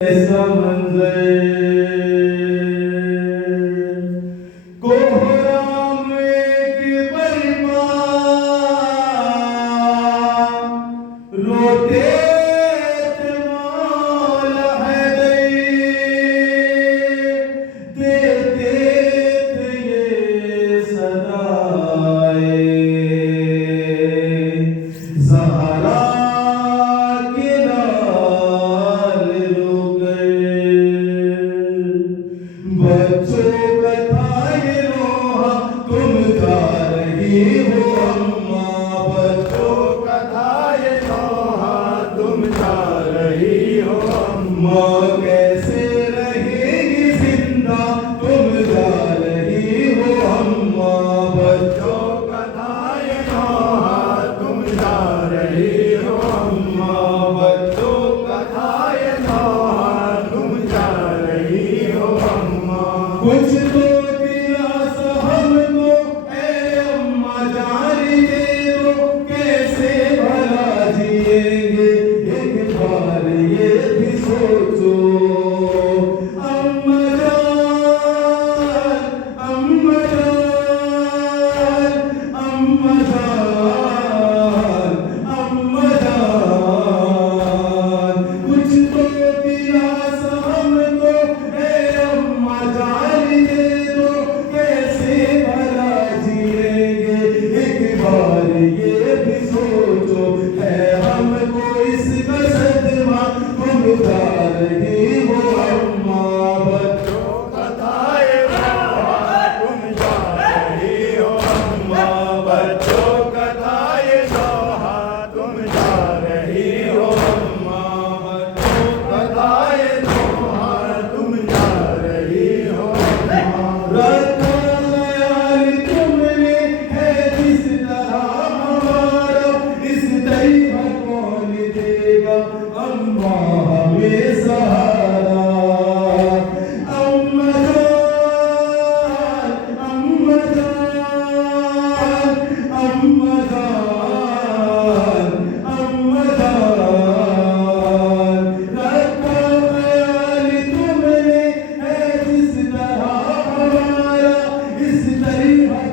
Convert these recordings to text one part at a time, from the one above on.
ایسا منظر کوہرام ایک برپا روتے تھے مولا حیدر دیتے تھے یہ صدائے زہرا کے لال رو گئے بچوں کا تھا یہ روحا تم جا رہی ہو اماں بچوں کا تھا یہ روحا تم جا رہی ہو اماں کیسے رہے گی زندہ تم جا رہی ہو اماں بچوں کا تھا یہ روحا تم جا رہی ہو اماں بچوں کا تھا یہ روحا تم جا رہی ہو اماں کچھ تو دلاسا ہم کو اے اماں جان دے دو کیسے بھلا جئیں گے ایک بار یہ بھی سوچو اماں جان اماں جان اماں جان اماں جان کچھ تو دلاسا ہم کو اے اماں جان دے دو کیسے بھلا جئیں گے ایک بار یہ بھی سوچو ہے ہم کو اس کا صدمہ تم جا رہی ہو اماں بچوں کا تھا یہ روحا تم جا رہی ہو اماں بچوں کا تھا یہ روحا تم جا رہی ہو اماں بچوں کا تھا یہ روحا تم جا رہی ہو اماں رکھا خیال تم نے ہے جس طرح ہمارا اس طرح کون دے گا اماں ہمیں سہارا اماں جان اماں جان اماں جان اماں جان رکھا خیال تم نے ہے جس طرح ہمارا اس طرح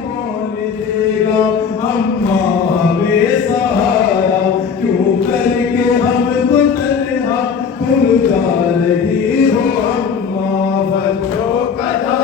کون دے گا اماں ہمیں سہارا کیوں کر کے ہم کو تنہا تم جا رہی ہو اماں بچوں کا تھا